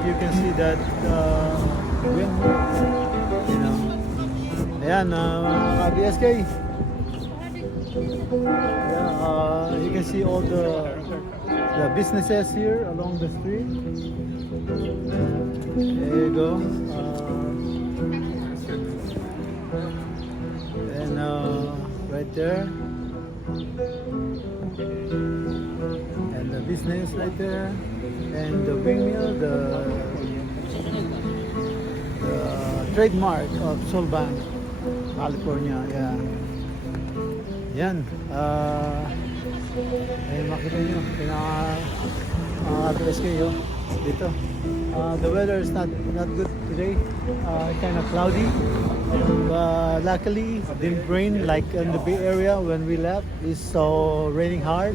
if you can see that wind, you know. Ayan, BSK. Yeah, you can see all the businesses here along the street. There you go. And right there. And the business right there. And the windmill, the trademark of Solbank, California. Yeah. Yan. Makita nyo, pinaka-BSK dito. The weather is not good today. Kind of cloudy. But luckily, didn't rain like in the Bay Area when we left. It's so raining hard.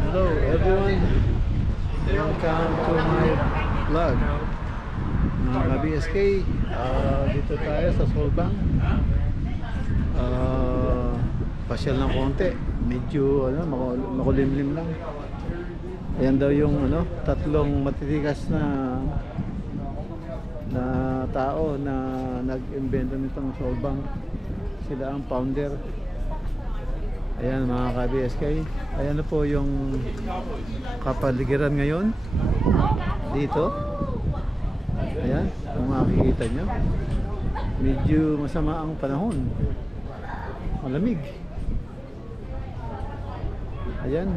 Hello everyone, welcome to my vlog. Mga BSK, dito tayo sa Solbank. Pasyal ng konti, medyo makulimlim lang. Ayan daw yung tatlong matitikas na tao na nag-invento nitong Solbank. Sila ang founder. Ayan mga ka-BSK, ayan na po yung kapaligiran ngayon dito. Ayan, kung makikita nyo, medyo masama ang panahon, malamig. Ayan.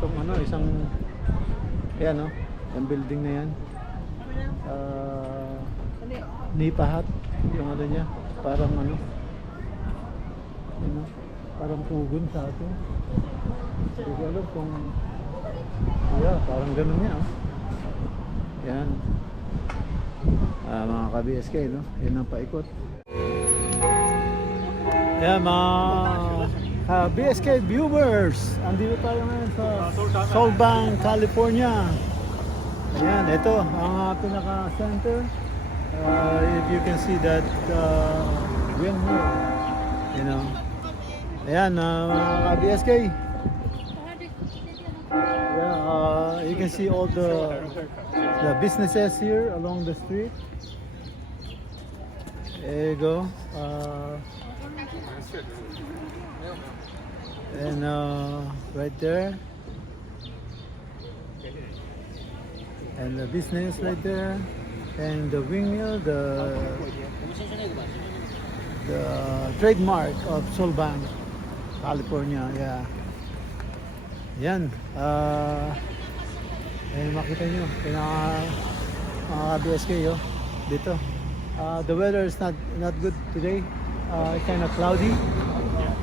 Itong isang, ayan yung building na yan, Nipahat yung niya, parang parang pugon sa atin. Hindi ko alam kung parang ganun niya. Yan, mga ka-BSK, yan ang paikot. Yan mga BSK viewers, andito tayo ngayon sa Solbank, California. Ayan, ito ang pinaka-center. If you can see that wind here, ayan, BSK. Yeah, you can see all the businesses here along the street. There you go. And right there. And the business right there. And the windmill, the trademark of Solbank, California. Yeah. Yan. Makita nyo, BSK dito. The weather is not good today. Kind of cloudy.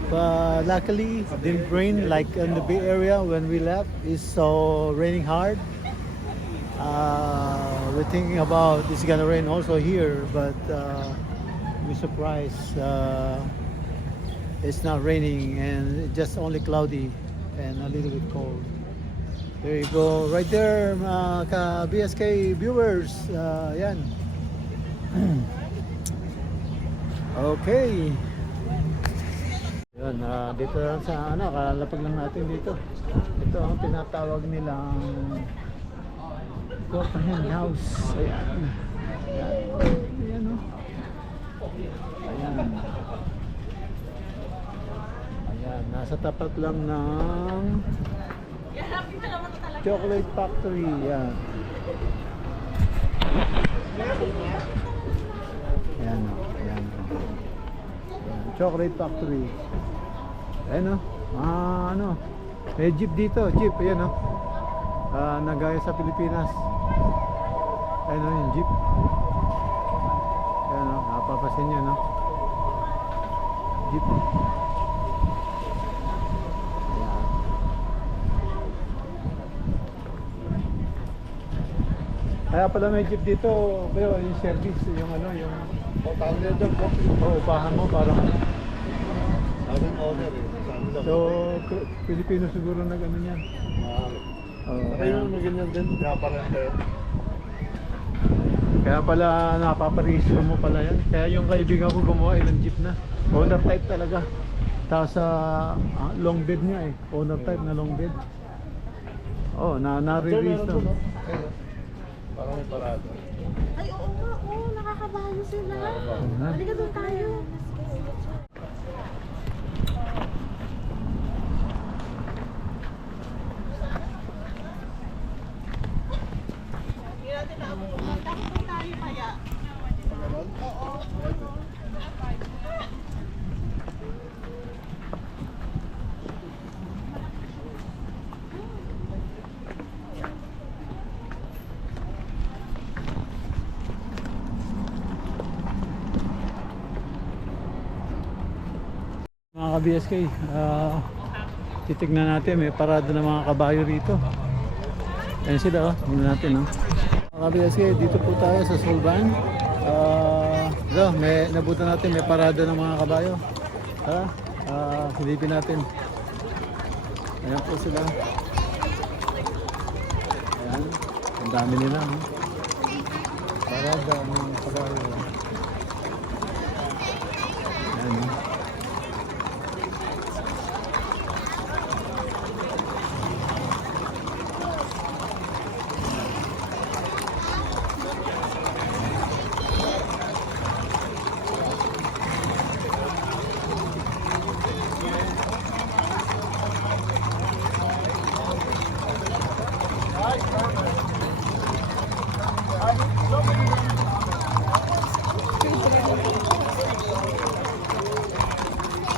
But luckily, didn't rain like in the Bay Area when we left. It's so raining hard. We're thinking about it's gonna rain also here, but we're surprised it's not raining and it's just only cloudy and a little bit cold. There you go, right there, BSK viewers. Yan. Okay. Yan, dito lang sa kalalapag lang natin dito. Ito ang tinatawag nilang Cortahan House. Ayan. Ayan Ayan. Ayan, nasa tapat lang ng Chocolate Factory. Ayan. Ayan. Ayan. Chocolate Factory. Ayan may jeep dito. Jeep, ayan nagaya sa Pilipinas. Ayan yung jeep. Ayan napapasin nyo jeep. Ayan. Kaya pala may jeep dito, pero yung service, yung upahan mo parang Ang owner So, Pilipino siguro na gano'n yan. Ayun, may ganyan din. Kaya parang tayo. Kaya pala napaparehistro mo pala yan. Kaya yung kaibigan ko gumawa ilang jeep na. Owner type talaga. Tapos sa long bed niya eh. Owner type na long bed. Oh, na-release na. Parang may parado. Ay, oo nga, oo. Nakakabahan sila. na. Halika doon tayo. Mga ka-BSK, titignan natin, may parada ng mga kabayo rito. Ayan sila, oh. Tingnan natin, oh. Mga ka-BSK, dito po tayo sa Sulban. Nabutan natin, may parada ng mga kabayo. Tara, silipin natin. Ayan po sila. Ayan, ang dami nila, oh. Parada ng mga kabayo. Ayan, oh.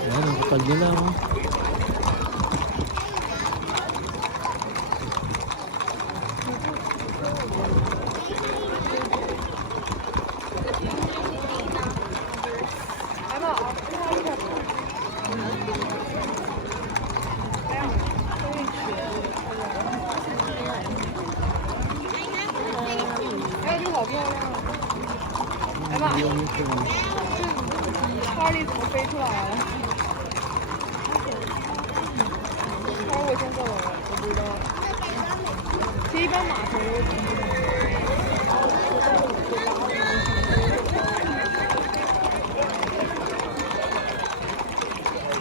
Ayan, ang kapal nila, oh. Hindi 花栗鼠飞出来了。我先走了，我不知道。其实一般码头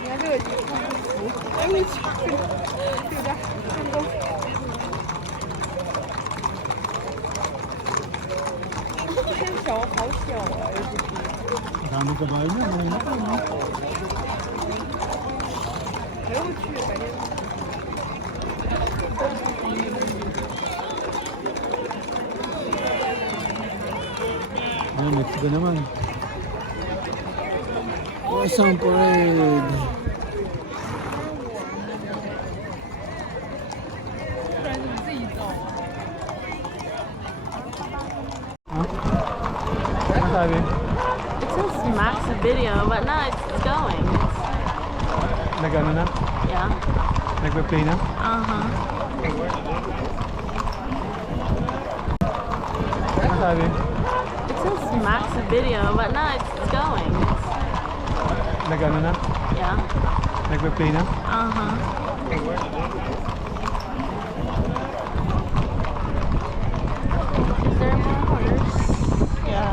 你看这个服，哎，没去，有点成功。这小好小啊，有几匹。 Dami kabayo na, mahina pa, no? 哎呦我去，感觉。 Ayan, Mexico naman. Isang parade. 不然你自己走啊。 Ha? Ano sabi? It says max video, but no, it's going. Nag-ano na? Yeah. Nagpe-play na? Uh-huh. Ano sabi? It says max video, but no, it's going. Nag-ano na? Yeah. Nagpe-play na? Uh-huh. Is there more horse? Yeah.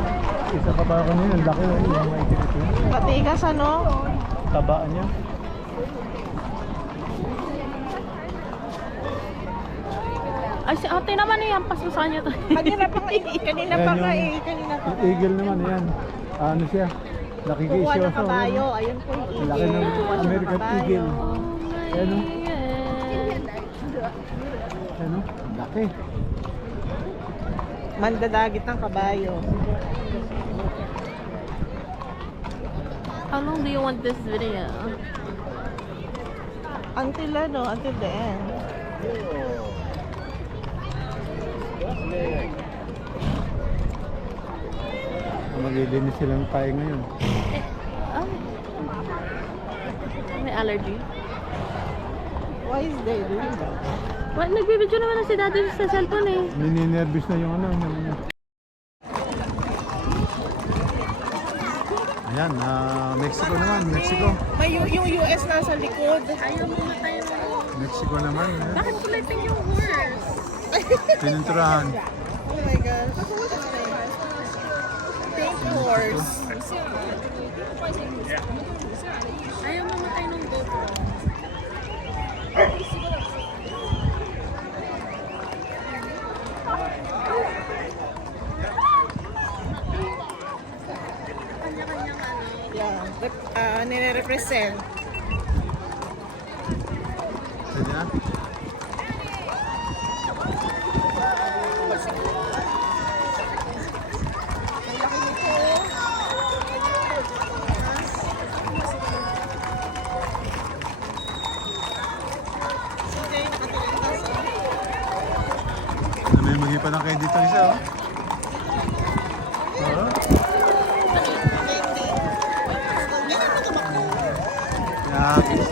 Isa pa ba kanina? Ang laki na yun. Yung maitin ito. Matigas ano? Tabaan niya. Ay, si ate naman eh, ampas mo sa kanya to. Kanina pa nga Ayan kanina pa. yung eagle naman, ayan. Ano siya? Kukuha Nakikisyoso. ng kabayo, ayun po yung Ang laki ng Kukuha ng American kabayo. eagle. Oh my Ayan, oh. God. Ano? Laki. Mandadagit ng kabayo. How long do you want this video? Until until the end. Maglilinis silang tayo ngayon. Oh. May allergy. Why is they doing that? What? Nagbibideo naman na si daddy sa cellphone eh. Nininervous na yung ano. Ayan, Mexico naman, Mexico. May yung US nasa likod. Ayaw mo na tayo ng... Mexico naman. Bakit kulay pink yung horse? Pininturahan. Oh my gosh. Pink horse. Ayaw mamatay ng GoPro. Kanya-kanyang ano. Yeah. Nire-represent. Pwede na? May magipan na kayo dito isa, oh. Oo. Yakis.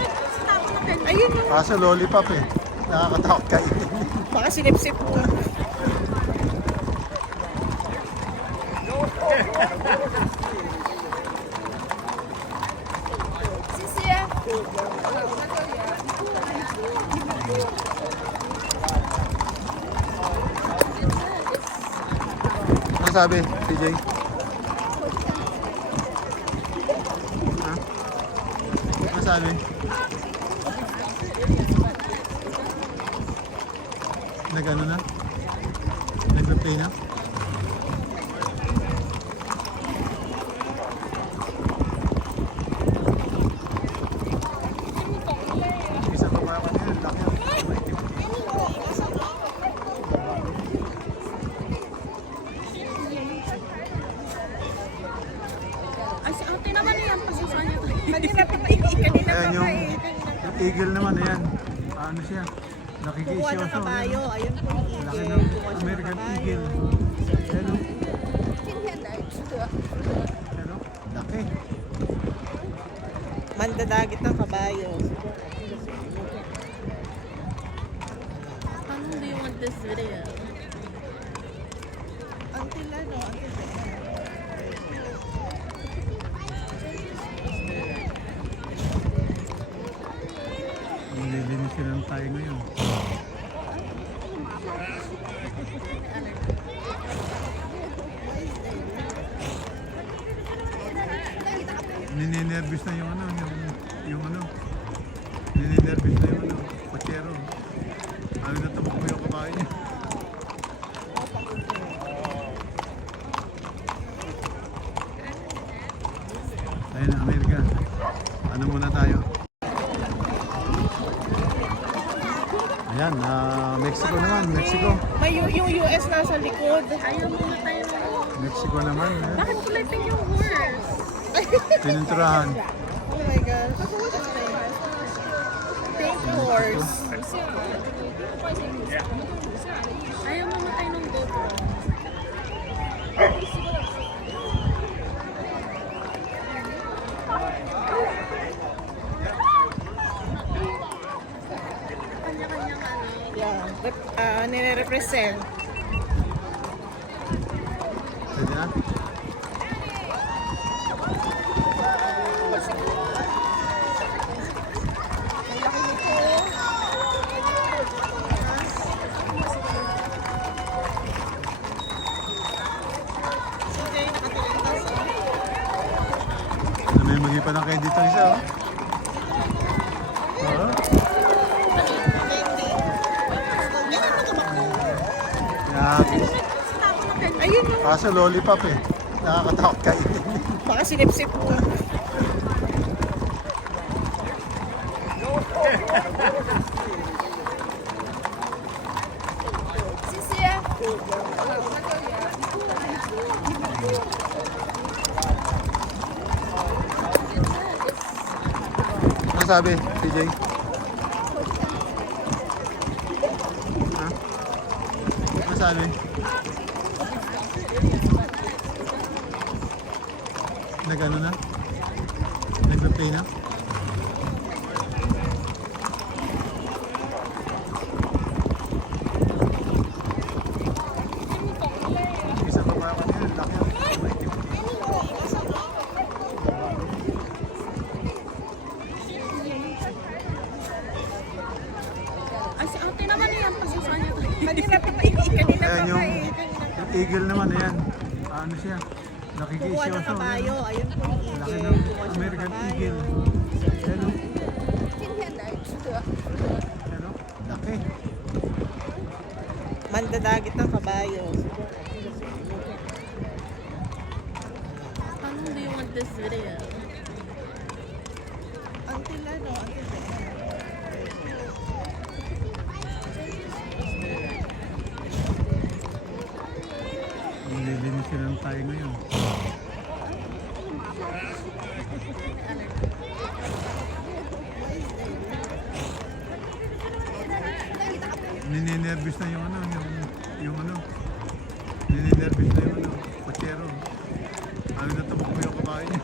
Ayun yung Kaso lollipop eh. Nakakatakot kainin. baka sinipsip mo. Sisiya. Ano sabi, TJ? Ha? Ano sabi? Nag-ano na? Nag-play na? Isa pa ba ako niya? Laki ako. Ay, si ate naman yan. Pasusan niya. Kanina pa kanina Ayan pa yung, eh. yung eagle naman, ayan. Ano siya? Kukuha ng Nakikisyoso. kabayo. Ayun po yung Laki eagle. ng Kukuha ng American kabayo. eagle. Ayan o. Ayan o. Laki. Mandadagit ng kabayo. How long do you want this video? Until ano? Nililinis sila ng tayo ngayon. Ninenervous na yung ano, yung ano. Ninenervous na yung ano, kotsero. Ano na tumakbo yung kabayo niya. Ayun na, Amerika. Ano muna tayo? Ayan, Mexico naman, Mexico. May yung US nasa likod. Ayaw mo na tayo ng... Mexico naman. Bakit kulay pink yung horse? Pininturahan. Oh my gosh. Pink horse. Ayaw mamatay ng GoPro. Kanya-kanyang ano. Yeah. Nire-represent. Pwede na? May magipan na kayo dito isa, oh. Oo. Yakis. Ayun yung Kaso lollipop eh. Nakakatakot kainin. baka sinipsip mo. Sisiya. Ano sabi, TJ? Ha? Ano sabi? Nag-ano na? Nag-play na? Isa pa ba ako niya? Laki ako. Okay naman yan. Pagsusuan niya. Kanina pa kanina Ayan pa yung, eh. yung eagle naman, ayan. Ano siya? Kukuha Nakikisyoso. ng kabayo. Ayun po yung Laki eagle. ng Kukuha siya ng American kabayo. eagle. Ayan o. Ayan o. Laki. Mandadagit ng kabayo. How long do you want this video? Until ano, Nililinis sila ng tayo ngayon. Nininervous na yung ano, yung ano. Nininervous na yung ano, kutsero. Ano na tumakbo yung kabayo niya.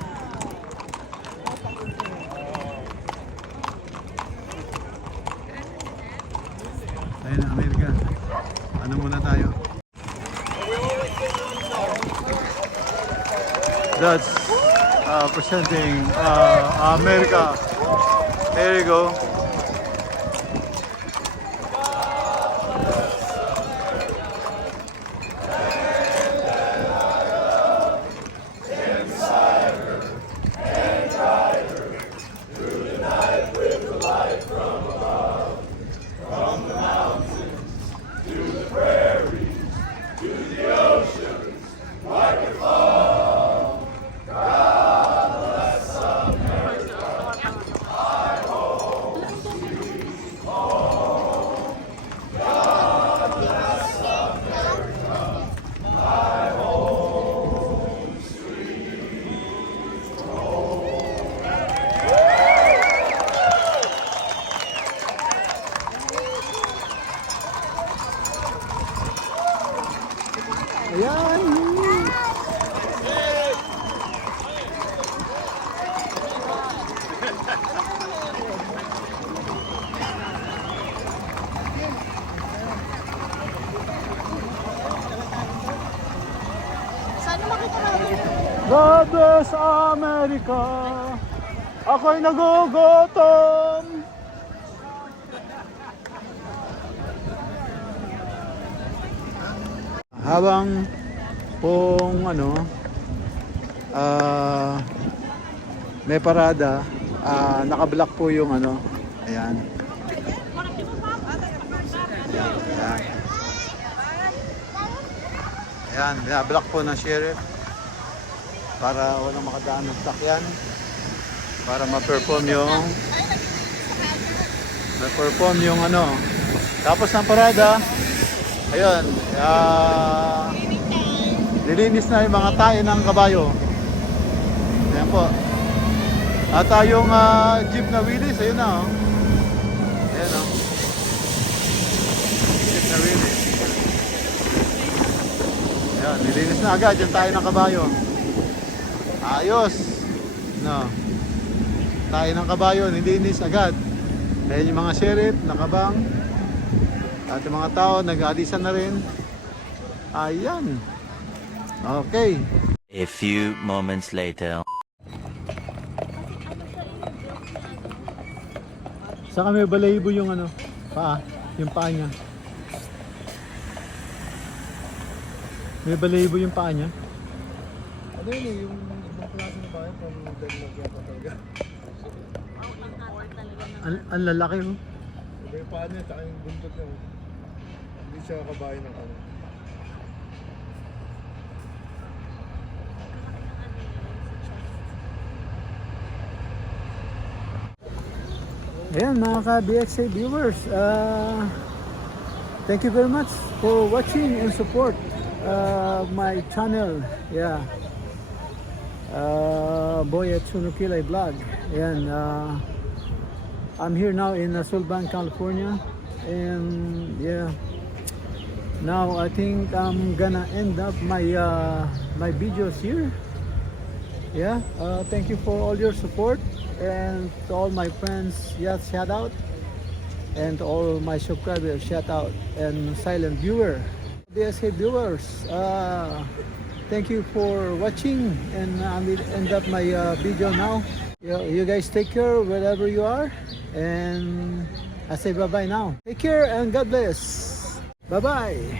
Ayun, Amerika. Ano muna tayo? That's presenting America. There you go. Ayan! Saan makita namin? God bless America! Ako'y nagugutom! Habang pong ano may parada, naka-block po yung ano, ayan. Ayan. Ayan, binablock po ng sheriff para walang makadaan ng sakyan para ma-perform yung ano. Tapos ng parada, ayun, nilinis na yung mga tayo ng kabayo. Ayan po. At yung jeep na wheelies, ayun na oh. Ayan oh. Jeep na wheelies. Ayan, nilinis na agad yung tayo ng kabayo. Ayos. No. Tayo ng kabayo, nilinis agad. Ayan yung mga sheriff, nakabang. At yung mga tao, nag-aalisan na rin. Ayan. Okay. A few moments later. Sa kami balahibo yung ano, paa, yung paa niya. May balahibo yung paa niya. Ano yun eh, yung ibang klase na bayan from Denmark yata talaga. Ang lalaki oh. Iba yung paa niya, tsaka yung buntot niya. Hindi siya kabayan ng ano. Ayan mga ka-BXA viewers, thank you very much for watching and support my channel. Yeah, Boy at Sunukilay Vlog. Ayan, I'm here now in Sulban, California, and yeah, now I think I'm gonna end up my my videos here. Yeah, thank you for all your support. And to all my friends, yeah, shout out. And to all my subscribers, shout out. And silent viewer, BSA viewers, thank you for watching. And I will end up my video now. You guys take care wherever you are. And I say bye-bye now. Take care and God bless. Bye-bye.